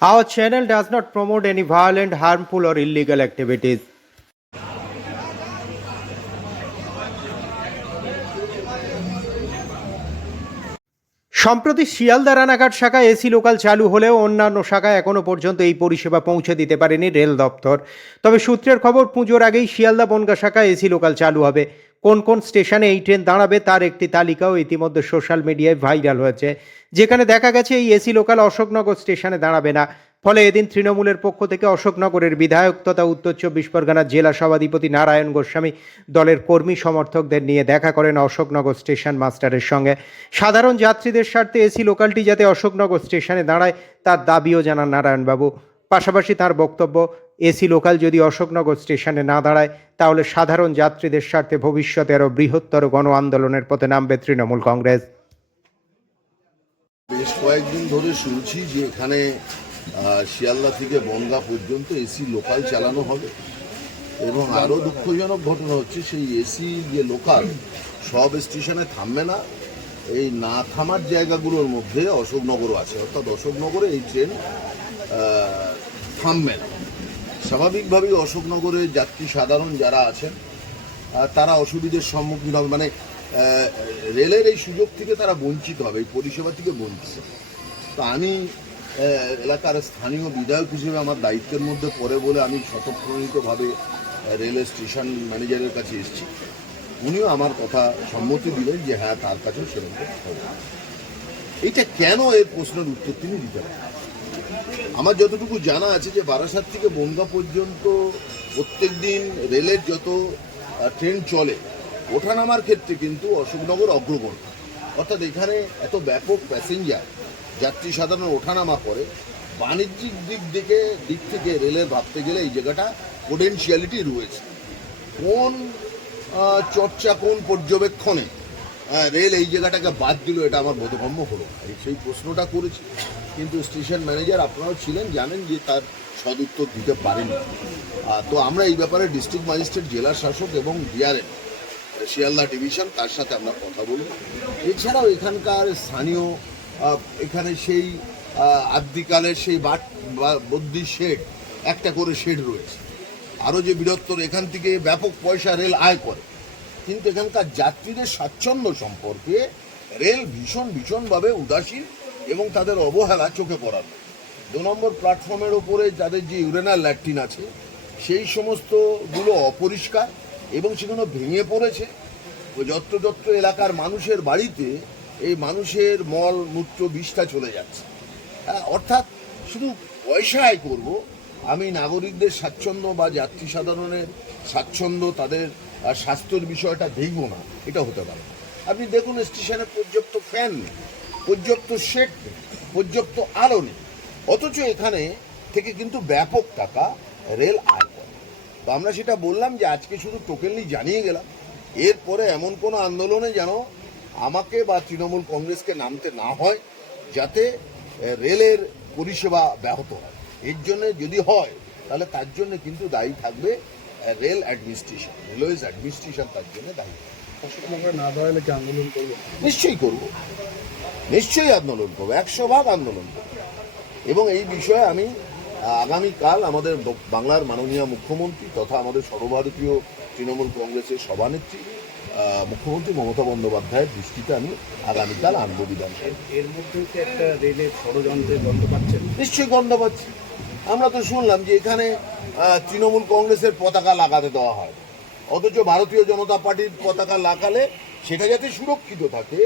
Our channel does not promote any violent, harmful, or illegal activities. সম্প্রতি শিয়ালদা রানাঘাট শাখায় AC local চালু হলেও অন্যান্য শাখায় এখনও পর্যন্ত এই পরিষেবা পৌঁছে দিতে পারেনি রেল দপ্তর। তবে সূত্রের খবর, পুজোর আগেই শিয়ালদা বনগাঁ শাখায় এসি লোকাল চালু হবে। কোন কোন স্টেশনে এই ট্রেন দাঁড়াবে তার একটি তালিকাও ইতিমধ্যে সোশ্যাল মিডিয়ায় ভাইরাল হয়েছে, যেখানে দেখা গেছে এই এসি লোকাল অশোকনগর স্টেশনে দাঁড়াবে না। ফলে এদিন তৃণমূলের পক্ষ থেকে অশোকনগরের বিধায়ক তথা উত্তর চব্বিশ পরগনার জেলা সভাধিপতি নারায়ণ গোস্বামী দলের কর্মী সমর্থকদের নিয়ে দেখা করেন অশোকনগর স্টেশন মাস্টারের সঙ্গে। সাধারণ যাত্রীদের স্বার্থে এসি লোকালটি যাতে অশোকনগর স্টেশনে দাঁড়ায় তার দাবিও জানান নারায়ণবাবু। পাশাপাশি তার বক্তব্য, এসি লোকাল যদি অশোকনগর স্টেশনে না দাঁড়ায় তাহলে সাধারণ যাত্রীদের স্বার্থে ভবিষ্যতে আরও বৃহত্তর গণ আন্দোলনের পথে নামবে তৃণমূল কংগ্রেস। বেশ কয়েকদিন ধরে শুনছি যে এখানে শিয়ালদা থেকে বনগাঁ পর্যন্ত এসি লোকাল চালানো হবে, এবং আরও দুঃখজনক ঘটনা হচ্ছে সেই এসি যে লোকাল সব স্টেশনে থামবে না। এই না থামার জায়গাগুলোর মধ্যে অশোকনগরও আছে, অর্থাৎ অশোকনগরে এই ট্রেন থামবে না। স্বাভাবিকভাবেই অশোকনগরে যাত্রী সাধারণ যারা আছেন তারা অসুবিধার সম্মুখীন হবে, মানে রেলের এই সুযোগ থেকে তারা বঞ্চিত হবে, এই পরিষেবা থেকে বঞ্চিত। তো আমি এলাকার স্থানীয় বিধায়ক হিসেবে আমার দায়িত্বের মধ্যে পড়ে বলে আমি স্বতঃপ্রণীতভাবে রেলের স্টেশন ম্যানেজারের কাছে এসেছি। উনিও আমার কথা সম্মতি দিলেন যে হ্যাঁ, তার কাছেও সেরকম হবে। এইটা কেন, এর প্রশ্নের উত্তর তিনি দিতে পারেন। আমার যতটুকু জানা আছে যে বারাসাত থেকে বনগাঁ পর্যন্ত প্রত্যেক দিন রেলের যত ট্রেন চলে ওঠানামার ক্ষেত্রে কিন্তু অশোকনগর অগ্রগণ্য, অর্থাৎ এখানে এত ব্যাপক প্যাসেঞ্জার যাত্রী সাধারণ ওঠানামা করে। বাণিজ্যিক দিক থেকে রেলের ভাবতে গেলে এই জায়গাটা পোটেনশিয়ালিটি রয়েছে। কোন চর্চা, কোন পর্যবেক্ষণে রেল এই জায়গাটাকে বাদ দিল, এটা আমার বোধগম্য হলো। সেই প্রশ্নটা করেছি, কিন্তু স্টেশন ম্যানেজার আপনারাও ছিলেন, জানেন যে তার সদুত্তর দিতে পারেনি। তো আমরা এই ব্যাপারে ডিস্ট্রিক্ট ম্যাজিস্ট্রেট, জেলা শাসক এবং ডিআরএম শিয়ালদা ডিভিশন তার সাথে আমরা কথা বলব। এছাড়াও এখানকার স্থানীয় এখানে সেই আদ্যিকালের সেই বদ্যি শেড, একটা করে শেড রয়েছে, আরও যে বৃহত্তর, এখান থেকে ব্যাপক পয়সা রেল আয় করে। কিন্তু এখানকার যাত্রীদের স্বাচ্ছন্দ্য সম্পর্কে রেল ভীষণভাবে উদাসীন এবং তাদের অবহেলা চোখে পড়ানো। 2 নম্বর প্ল্যাটফর্মের ওপরে যাদের যে ইউরেনাল ল্যাট্রিন আছে সেই সমস্তগুলো অপরিষ্কার এবং সেগুলো ভেঙে পড়েছে। যত্র এলাকার মানুষের বাড়িতে এই মানুষের মল মূত্র বিষটা চলে যাচ্ছে। অর্থাৎ শুধু পয়সা আয় করবো, আমি নাগরিকদের স্বাচ্ছন্দ্য বা যাত্রী সাধারণের স্বাচ্ছন্দ্য, তাদের স্বাস্থ্যের বিষয়টা দেখব না, এটা হতে পারে। আপনি দেখুন স্টেশনে পর্যাপ্ত ফ্যান নেই, পর্যাপ্ত শেড নেই, পর্যাপ্ত আলো নেই, অথচ এখানে থেকে কিন্তু ব্যাপক টাকা রেল আয় করে। তো আমরা সেটা বললাম যে আজকে শুধু টোকেনলি জানিয়ে গেলাম, এরপরে এমন কোনো আন্দোলনে যেন আমাকে বা তৃণমূল কংগ্রেসকে নামতে না হয়, যাতে রেলের পরিষেবা ব্যাহত হয়। এর জন্য যদি হয় তাহলে তার জন্য কিন্তু দায়ী থাকবে রেল অ্যাডমিনিস্ট্রেশন, রেলওয়েজ অ্যাডমিনিস্ট্রেশন তার জন্য দায়ী। না দাঁড়ালে কি আন্দোলন করবো? নিশ্চয়ই করব, নিশ্চয়ই আন্দোলন করবো, 100% আন্দোলন করবো। এবং এই বিষয়ে আমি আগামীকাল আমাদের বাংলার মাননীয় মুখ্যমন্ত্রী তথা আমাদের সর্বভারতীয় তৃণমূল কংগ্রেসের সভানেত্রী মুখ্যমন্ত্রী মমতা বন্দ্যোপাধ্যায়ের দৃষ্টিতে আমি আগামীকাল আনবো বিধানসভা। এর মধ্যে কি একটা রেলের ষড়যন্ত্রের গন্ধ পাচ্ছেন? নিশ্চয়ই গন্ধ পাচ্ছি। আমরা তো শুনলাম যে এখানে তৃণমূল কংগ্রেসের পতাকা লাগাতে দেওয়া হয়, অথচ ভারতীয় জনতা পার্টির পতাকা লাগালে সেটা যাতে সুরক্ষিত থাকে,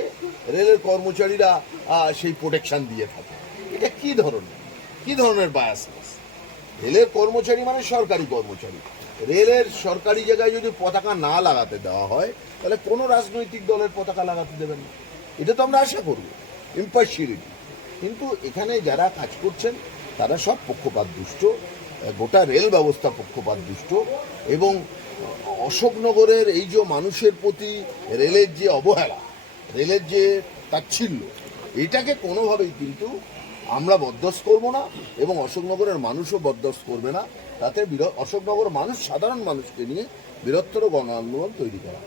রেলের কর্মচারীরা সেই প্রোটেকশন দিয়ে থাকে। এটা কি ধরনের বায়াসনেস? রেলের কর্মচারী মানে সরকারি কর্মচারী, রেলের সরকারি জায়গায় যদি পতাকা না লাগাতে দেওয়া হয় তাহলে কোনো রাজনৈতিক দলের পতাকা লাগাতে দেবেন না, এটা তো আমরা আশা করব, ইম্পার্শিয়ালিটি। কিন্তু এখানে যারা কাজ করছেন তারা সব পক্ষপাত দুষ্ট, গোটা রেল ব্যবস্থা পক্ষপাত দুষ্ট। এবং অশোকনগরের এই যে মানুষের প্রতি রেলের যে অবহেলা, রেলের যে তাচ্ছিল্য, এটাকে কোনোভাবেই কিন্তু আমরা বরদাস্ত করব না, এবং অশোকনগরের মানুষও বরদাস্ত করবে না। তাতে অশোকনগর মানুষ, সাধারণ মানুষকে নিয়ে বৃহত্তর গণ আন্দোলন তৈরি করা।